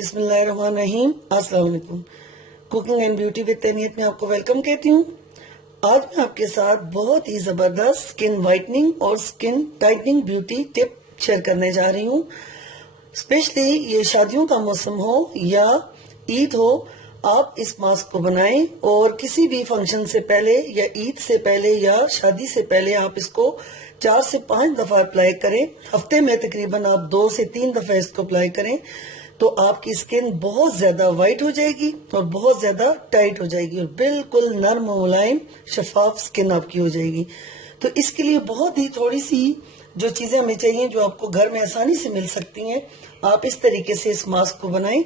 बिस्मिल्लाहिर्रहमानिर्रहीम। अस्सलाम वालेकुम। कुकिंग एंड ब्यूटी विद तनीयत में आपको वेलकम कहती हूँ। आज मैं आपके साथ बहुत ही जबरदस्त स्किन वाइटनिंग और skin tightening beauty tip share करने जा रही हूँ। स्पेशली ये शादियों का मौसम हो या ईद हो, आप इस मास्क को बनाएं और किसी भी फंक्शन से पहले या ईद से पहले या शादी से पहले आप इसको 4 से 5 दफा अप्लाई करें। हफ्ते में तकरीबन आप 2 से 3 दफा इसको अप्लाई करें तो आपकी स्किन बहुत ज्यादा वाइट हो जाएगी और बहुत ज्यादा टाइट हो जाएगी और बिल्कुल नर्म मुलायम शफाफ स्किन आपकी हो जाएगी। तो इसके लिए बहुत ही थोड़ी सी जो चीजें हमें चाहिए जो आपको घर में आसानी से मिल सकती हैं, आप इस तरीके से इस मास्क को बनाएं।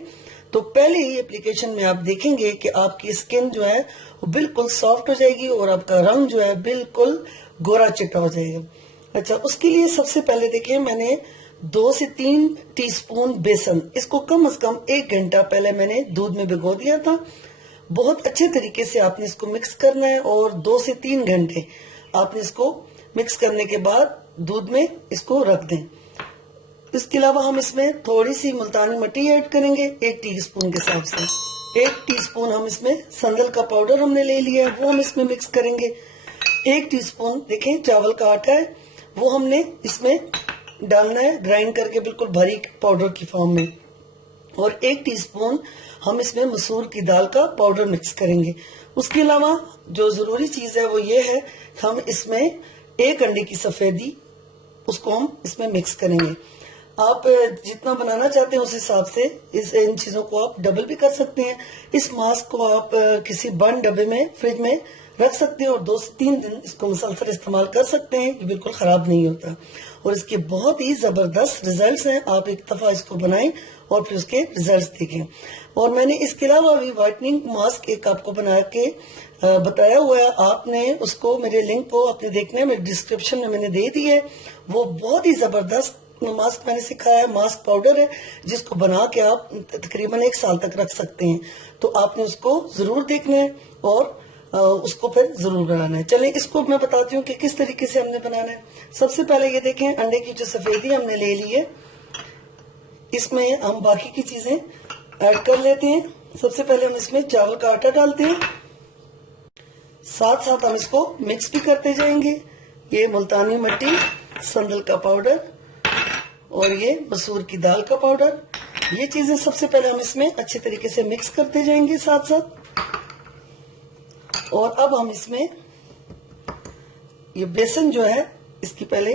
तो पहले ही एप्लीकेशन में आप देखेंगे कि आपकी स्किन जो है वो बिल्कुल सॉफ्ट हो जाएगी और आपका रंग जो है बिल्कुल गोरा चिट्टा हो जाएगा। अच्छा, उसके लिए सबसे पहले देखिए, मैंने 2 से 3 टीस्पून बेसन, इसको कम से कम 1 घंटा पहले मैंने दूध में भिगो दिया था। बहुत अच्छे तरीके से आपने इसको मिक्स करना है और 2 से 3 घंटे आपने इसको मिक्स करने के बाद दूध में इसको रख दें। इसके अलावा हम इसमें थोड़ी सी मुल्तानी मिट्टी ऐड करेंगे 1 टीस्पून के हिसाब से। 1 टीस्पून हम इसमें संदल का पाउडर हमने ले लिया है, वो हम इसमें मिक्स करेंगे। 1 टीस्पून देखें चावल का आटा है, वो हमने इसमें डालना है ग्राइंड करके बिल्कुल बारीक पाउडर की फॉर्म में। और 1 टीस्पून हम इसमें मसूर की दाल का पाउडर मिक्स करेंगे। उसके अलावा जो जरूरी चीज है वो ये है, हम इसमें 1 अंडे की सफेदी उसको हम इसमें मिक्स करेंगे। आप जितना बनाना चाहते हैं उस हिसाब से इन चीजों को आप डबल भी कर सकते हैं। इस मास्क को आप किसी बंद डब्बे में फ्रिज में रख सकते हैं और 2 से 3 दिन इसको मुसलसल इस्तेमाल कर सकते हैं, ये बिल्कुल खराब नहीं होता और इसके बहुत ही जबरदस्त रिजल्ट्स हैं। आप एक दफा इसको बनाएं और फिर उसके रिजल्ट्स देखें। और मैंने इसके अलावा भी व्हाइटनिंग मास्क एक आपको बना के बताया हुआ है, आपने उसको मेरे लिंक को आपने देखना है, मेरे डिस्क्रिप्शन में मैंने दे दी है। वो बहुत ही जबरदस्त मास्क मैंने सिखाया है, मास्क पाउडर है जिसको बना के आप तकरीबन 1 साल तक रख सकते हैं। तो आपने उसको जरूर देखना है और उसको फिर जरूर बनाना है। चलिए इसको मैं बताती हूँ कि किस तरीके से हमने बनाना है। सबसे पहले ये देखें, अंडे की जो सफेदी हमने ले ली है, इसमें हम बाकी की चीजें ऐड कर लेते हैं। सबसे पहले हम इसमें चावल का आटा डालते हैं, साथ साथ हम इसको मिक्स भी करते जाएंगे। ये मुल्तानी मिट्टी, संदल का पाउडर और ये मसूर की दाल का पाउडर, ये चीजें सबसे पहले हम इसमें अच्छे तरीके से मिक्स करते जाएंगे साथ साथ। और अब हम इसमें ये बेसन जो है इसकी पहले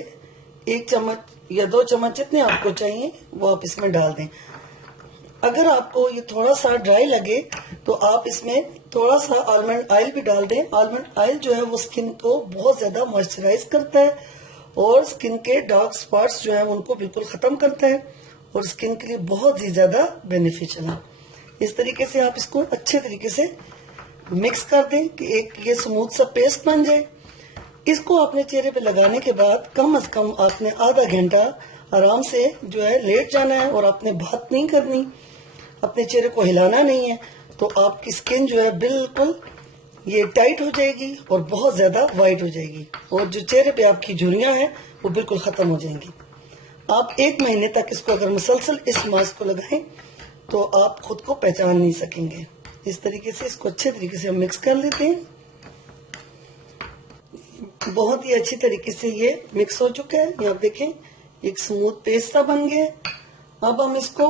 1 चम्मच या 2 चम्मच जितने आपको चाहिए वो आप इसमें डाल दें। अगर आपको ये थोड़ा सा ड्राई लगे तो आप इसमें थोड़ा सा आलमंड ऑयल भी डाल दें। आलमंड ऑयल जो है वो स्किन को बहुत ज्यादा मॉइस्चराइज करता है और स्किन के डार्क स्पॉट्स जो है उनको बिल्कुल खत्म करता है और स्किन के लिए बहुत ही ज्यादा बेनिफिशियल है। इस तरीके से आप इसको अच्छे तरीके से मिक्स कर दें कि एक ये स्मूथ सा पेस्ट बन जाए। इसको अपने चेहरे पे लगाने के बाद कम से कम आपने आधा घंटा आराम से जो है लेट जाना है और आपने बात नहीं करनी, अपने चेहरे को हिलाना नहीं है। तो आपकी स्किन जो है बिल्कुल ये टाइट हो जाएगी और बहुत ज्यादा वाइट हो जाएगी और जो चेहरे पे आपकी झुर्रियां हैं वो बिल्कुल खत्म हो जाएंगी। आप 1 महीने तक इसको अगर मुसलसल इस मास्क को लगाएं तो आप खुद को पहचान नहीं सकेंगे। इस तरीके से इसको अच्छे तरीके से हम मिक्स कर लेते हैं। बहुत ही अच्छी तरीके से ये मिक्स हो चुका है, ये आप देखें एक स्मूथ पेस्ट सा बन गया है। अब हम इसको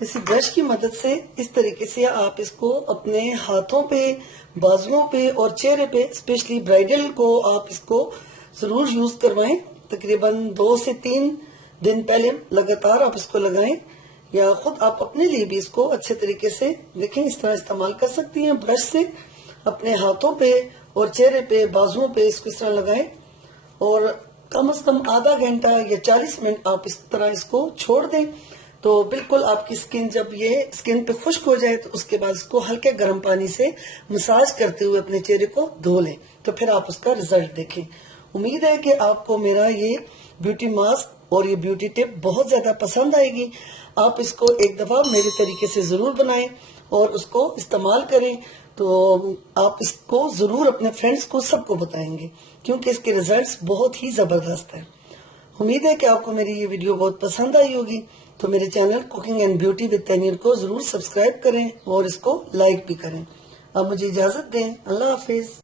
किसी ब्रश की मदद से इस तरीके से आप इसको अपने हाथों पे, बाजुओं पे और चेहरे पे, स्पेशली ब्राइडल को आप इसको जरूर यूज करवाएं। तकरीबन 2 से 3 दिन पहले लगातार आप इसको लगाएं या खुद आप अपने लिए भी इसको अच्छे तरीके से देखें इस तरह इस्तेमाल कर सकती हैं। ब्रश से अपने हाथों पे और चेहरे पे, बाजुओं पे इसको इस तरह लगाएं और कम से कम आधा घंटा या 40 मिनट आप इस तरह इसको छोड़ दें। तो बिल्कुल आपकी स्किन जब ये स्किन पे खुश्क हो जाए तो उसके बाद इसको हल्के गर्म पानी से मसाज करते हुए अपने चेहरे को धो लें, तो फिर आप उसका रिजल्ट देखें। उम्मीद है कि आपको मेरा ये ब्यूटी मास्क और ये ब्यूटी टिप बहुत ज्यादा पसंद आएगी। आप इसको एक दफा मेरे तरीके से जरूर बनाएं और उसको इस्तेमाल करें तो आप इसको जरूर अपने फ्रेंड्स को सबको बताएंगे क्योंकि इसके रिजल्ट्स बहुत ही जबरदस्त हैं। उम्मीद है कि आपको मेरी ये वीडियो बहुत पसंद आई होगी। तो मेरे channel cooking and beauty with तैनीर को जरूर सब्सक्राइब करें और इसको लाइक भी करें। अब मुझे इजाजत दें। अल्लाह हाफिज।